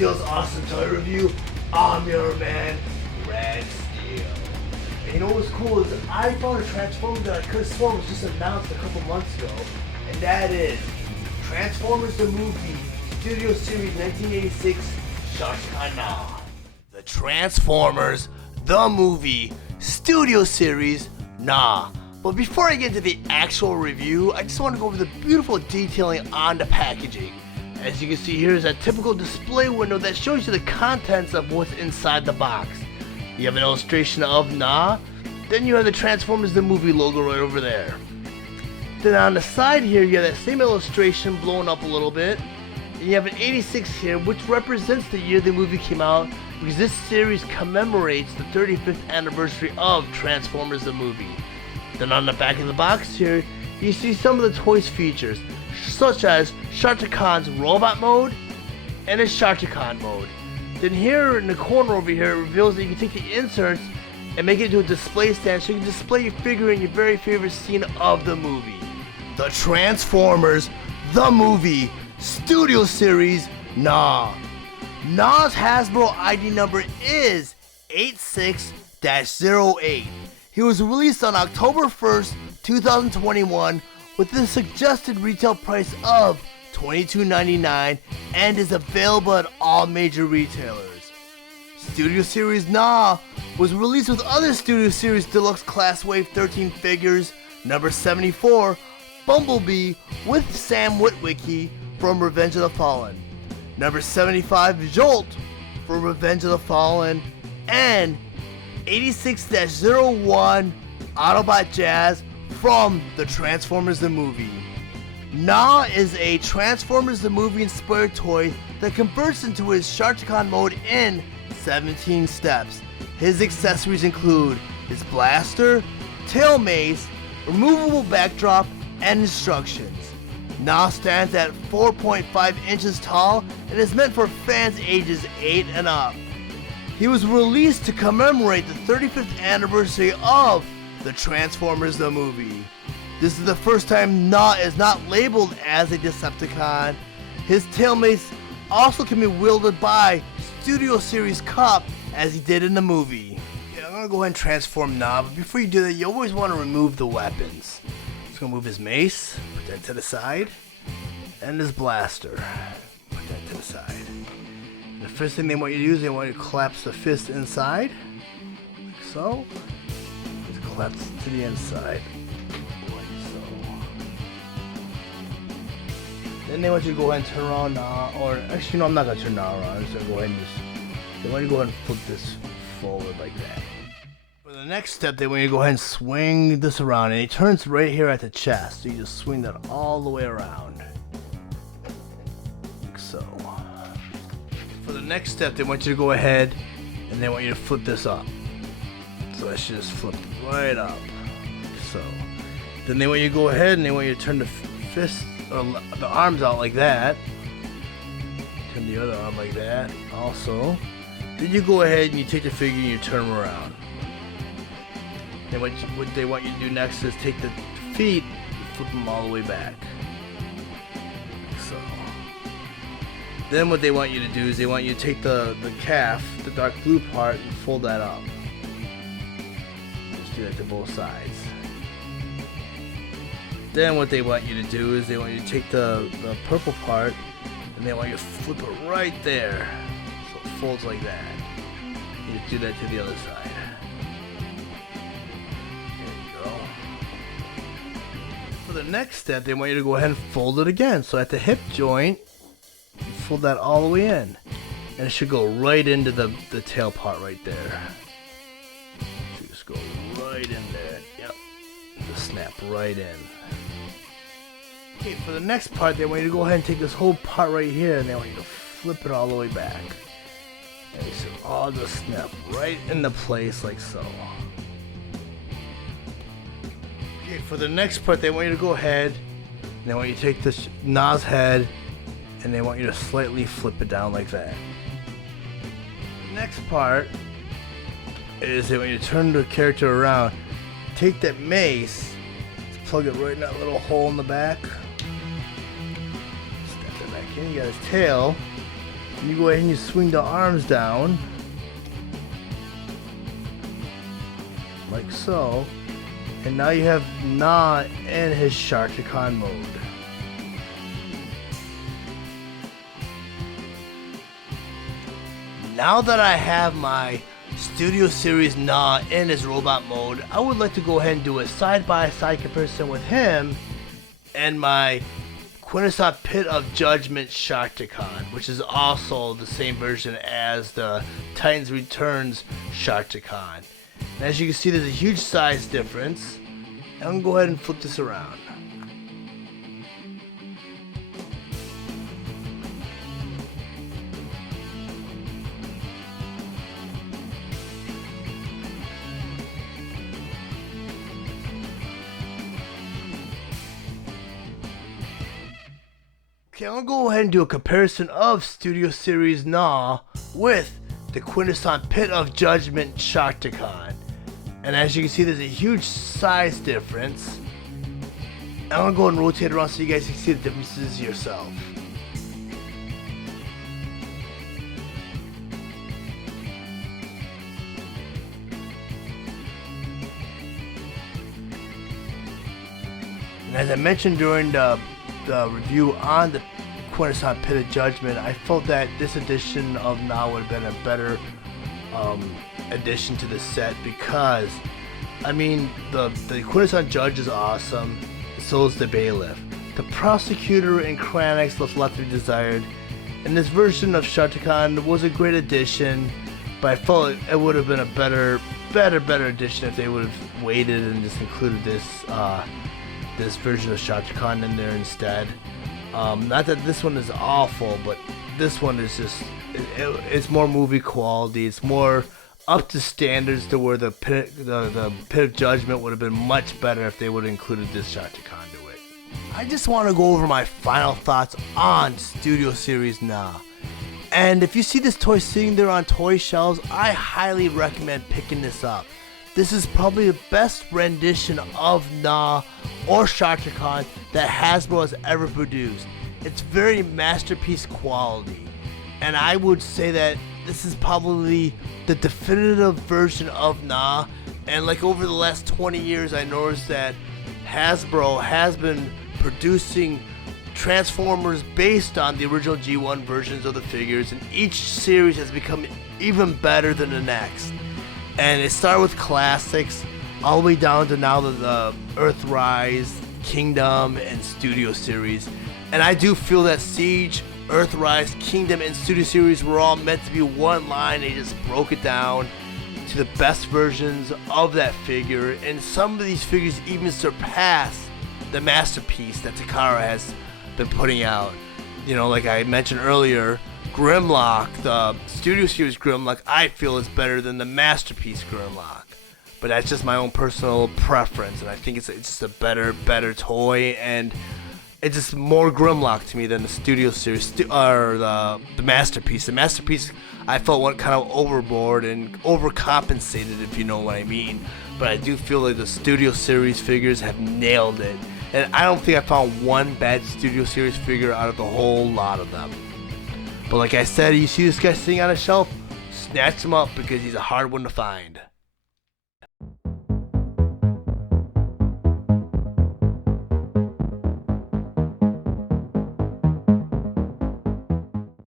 Steele's Awesome Toy Review. I'm your man, Red Steele. And you know what's cool is I found a Transformers that I could have sworn was just announced a couple months ago. And that is Transformers the Movie, Studio Series 1986, Sharkticon Gnaw. The Transformers the Movie, Studio Series Gnaw. But before I get into the actual review, I just want to go over the beautiful detailing on the packaging. As you can see, here is a typical display window that shows you the contents of what's inside the box. You have an illustration of Gnaw, then you have the Transformers the Movie logo right over there. Then on the side here, you have that same illustration blown up a little bit. And you have an 86 here, which represents the year the movie came out, because this series commemorates the 35th anniversary of Transformers the Movie. Then on the back of the box here, you see some of the toys features, such as Sharkticon's robot mode and a Sharkticon mode. Then here in the corner over here, it reveals that you can take the inserts and make it into a display stand so you can display your figure in your very favorite scene of the movie. The Transformers the Movie Studio Series Gnaw. Gnaw's Hasbro ID number is 86-08. He was released on October 1st, 2021 with a suggested retail price of $22.99 and is available at all major retailers. Studio Series Gnaw was released with other Studio Series Deluxe Class Wave 13 figures, number 74, Bumblebee with Sam Witwicky from Revenge of the Fallen, number 75, Jolt from Revenge of the Fallen, and 86-01 Autobot Jazz from the Transformers the Movie. Gnaw is a Transformers the Movie inspired toy that converts into his Sharkticon mode in 17 steps. His accessories include his blaster, tail mace, removable backdrop, and instructions. Gnaw stands at 4.5 inches tall and is meant for fans ages 8 and up. He was released to commemorate the 35th anniversary of the Transformers the Movie. This is the first time Gnaw is not labeled as a Decepticon. His tail mace also can be wielded by Studio Series Cup as he did in the movie. Yeah, I'm gonna go ahead and transform Gnaw, but before you do that, you always want to remove the weapons. Just gonna move his mace, put that to the side, and his blaster, put that to the side. And the first thing they want you to do is they want you to collapse the fist inside, like so. Just collapse it to the inside. Then they want you to go ahead and turn around Gnaw, or actually no, I'm not going to turn Gnaw around, I'm just going to go ahead and they want you to go ahead and flip this forward like that. For the next step, they want you to go ahead and swing this around, and it turns right here at the chest, so you just swing that all the way around, like so. For the next step, they want you to go ahead, and they want you to flip this up. So that should just flip right up, like so. Then they want you to go ahead, and they want you to turn the fist, the arms out like that. Turn the other arm like that also. Then you go ahead and you take the figure and you turn them around. And what they want you to do next is take the feet and flip them all the way back. Like so. Then what they want you to do is they want you to take the calf, the dark blue part, and fold that up. Just do that to both sides. Then what they want you to do is they want you to take the purple part and they want you to flip it right there. So it folds like that. You just do that to the other side. There you go. For the next step, they want you to go ahead and fold it again. So at the hip joint, you fold that all the way in. And it should go right into the tail part right there. So just go right in there. Yep. Just snap right in. Okay, for the next part, they want you to go ahead and take this whole part right here, and they want you to flip it all the way back. And it should all just snap right into place like so. Okay, for the next part, they want you to go ahead, and they want you to take this Gnaw's head, and they want you to slightly flip it down like that. The next part is they want you to turn the character around, take that mace, plug it right in that little hole in the back. You got his tail, You go ahead and you swing the arms down. Like so. And now you have Gnaw in his Sharkticon mode. Now that I have my Studio Series Gnaw in his robot mode, I would like to go ahead and do a side-by-side comparison with him and my Quintesson Pit of Judgment Sharkticon, which is also the same version as the Titans Returns Sharkticon. And as you can see, there's a huge size difference. I'm going to go ahead and flip this around. Okay, I'm going to go ahead and do a comparison of Studio Series Gnaw with the Quintesson Pit of Judgment Sharkticon. And as you can see, there's a huge size difference. I'm going to go and rotate around so you guys can see the differences yourself. And as I mentioned during the review on the Quintesson Pit of Judgment, I felt that this edition of Gnaw would have been a better addition to the set, because I mean the Quintesson Judge is awesome, so is the Bailiff. The Prosecutor and Kranix left a lot to be desired, and this version of Sharkticon was a great addition, but I felt it would have been a better addition if they would have waited and just included this this version of Sharkticon in there instead. Not that this one is awful, but this one is just it's more movie quality. It's more up to standards to where the Pit of Judgment would have been much better if they would have included this Sharkticon to it. I just want to go over my final thoughts on Studio Series Gnaw. And if you see this toy sitting there on toy shelves, I highly recommend picking this up. This is probably the best rendition of Gnaw or Sharkticon that Hasbro has ever produced. It's very masterpiece quality, and I would say that this is probably the definitive version of Gnaw. And like over the last 20 years, I noticed that Hasbro has been producing Transformers based on the original G1 versions of the figures, and each series has become even better than the next. And it started with classics all the way down to now the Earthrise, Kingdom, and Studio Series. And I do feel that Siege, Earthrise, Kingdom, and Studio Series were all meant to be one line. They just broke it down to the best versions of that figure, and some of these figures even surpass the masterpiece that Takara has been putting out. You know, like I mentioned earlier, Grimlock, the Studio Series Grimlock, I feel is better than the masterpiece Grimlock. But that's just my own personal preference, and I think it's just a better toy, and it's just more Grimlock to me than the Studio Series or the masterpiece. The masterpiece I felt went kind of overboard and overcompensated, if you know what I mean. But I do feel like the Studio Series figures have nailed it, and I don't think I found one bad Studio Series figure out of the whole lot of them. But like I said, you see this guy sitting on a shelf, snatch him up because he's a hard one to find.